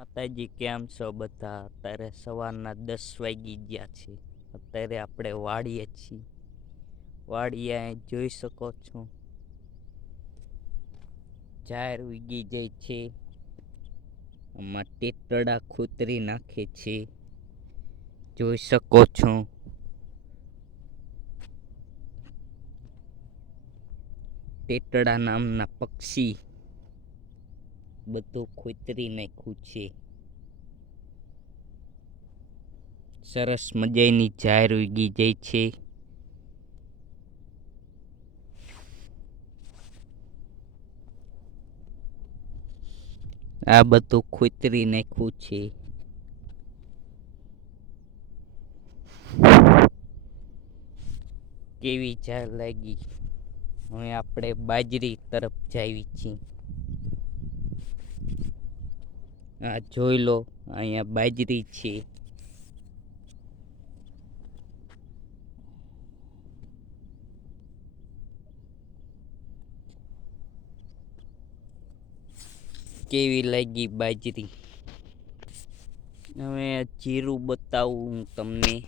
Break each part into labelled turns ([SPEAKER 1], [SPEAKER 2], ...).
[SPEAKER 1] માતાજી કેમ છો બધા? અત્યારે સવારના દસ વાગી ગયા છે અત્યારે આપણે વાડીએ છીએ. વાડીએ જોઈ શકો છો. જાહેર ઉગી જાય છે. આમાં ટેટડા ખોતરી નાખે છે. જોઈ શકો છો. ટેટડા નામના પક્ષી બધું ખોતરી નાખ્યું છે સરસ મજાની જાહેર ઉગી જાય છે. આ બધું ખોતરી નાખ્યું છે કેવી ઝાડ લાગી. હવે આપણે બાજરી તરફ જાવી છીએ. આ જોઈ લો, અહીંયા બાજરી છે. કેવી લાગી બાજરી? હવે જીરું બતાવું હું તમને.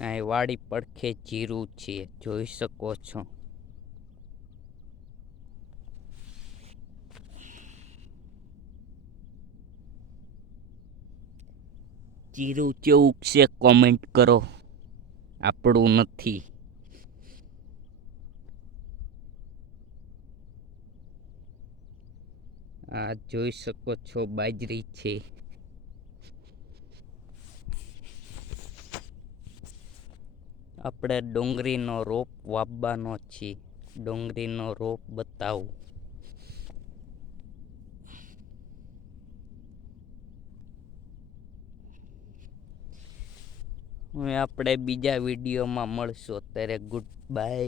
[SPEAKER 1] આ વાડી પડખે જીરું છે, જોઈ શકો છો. જીરું ચેવું છે કોમેન્ટ કરો. આપણું નથી. આ જોઈ શકો છો બાજરી છે. આપણે ડુંગળીનો રોપ વાવવાનો છે. ડુંગળીનો રોપ બતાવું. આપણે બીજા વિડીયોમાં મળશું. અત્યારે ગુડ બાય